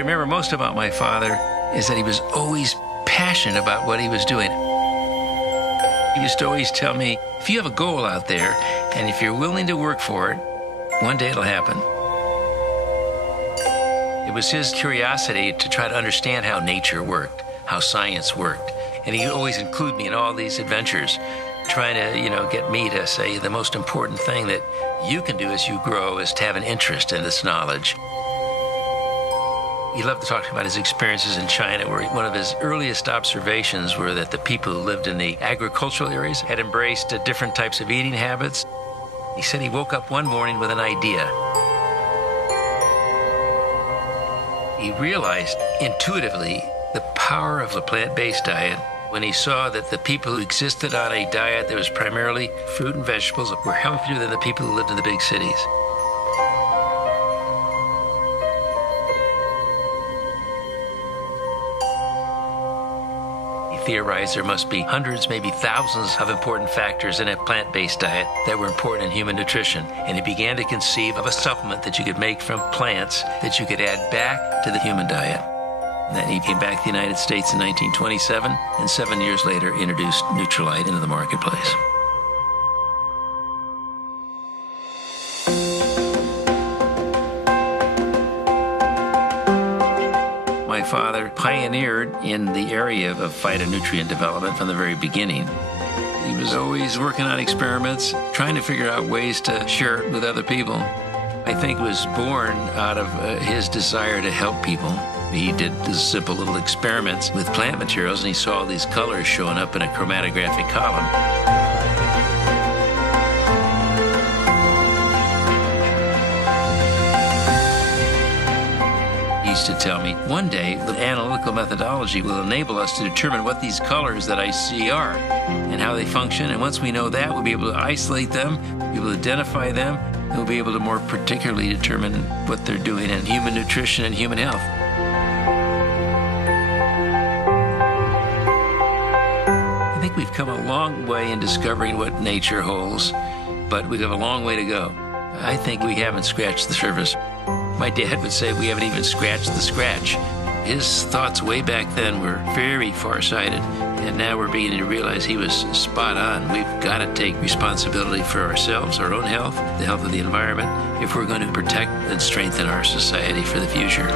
remember most about my father is that he was always passionate about what he was doing. He used to always tell me, if you have a goal out there and if you're willing to work for it, one day it'll happen. It was his curiosity to try to understand how nature worked, how science worked. And he always included me in all these adventures, trying to, get me to say the most important thing that you can do as you grow is to have an interest in this knowledge. He loved to talk about his experiences in China, where one of his earliest observations were that the people who lived in the agricultural areas had embraced different types of eating habits. He said he woke up one morning with an idea. He realized intuitively the power of the plant-based diet when he saw that the people who existed on a diet that was primarily fruit and vegetables were healthier than the people who lived in the big cities. Theorized there must be hundreds, maybe thousands of important factors in a plant-based diet that were important in human nutrition. And he began to conceive of a supplement that you could make from plants that you could add back to the human diet. And then he came back to the United States in 1927, and 7 years later introduced Nutrilite into the marketplace. My father pioneered in the area of phytonutrient development from the very beginning. He was always working on experiments, trying to figure out ways to share it with other people. I think it was born out of his desire to help people. He did these simple little experiments with plant materials, and he saw these colors showing up in a chromatographic column. Used to tell me, one day the analytical methodology will enable us to determine what these colors that I see are and how they function. And once we know that, we'll be able to isolate them, be able to identify them, and we'll be able to more particularly determine what they're doing in human nutrition and human health. I think we've come a long way in discovering what nature holds, but we have a long way to go. I think we haven't scratched the surface. My dad would say we haven't even scratched the scratch. His thoughts way back then were very far-sighted, and now we're beginning to realize he was spot on. We've got to take responsibility for ourselves, our own health, the health of the environment, if we're going to protect and strengthen our society for the future.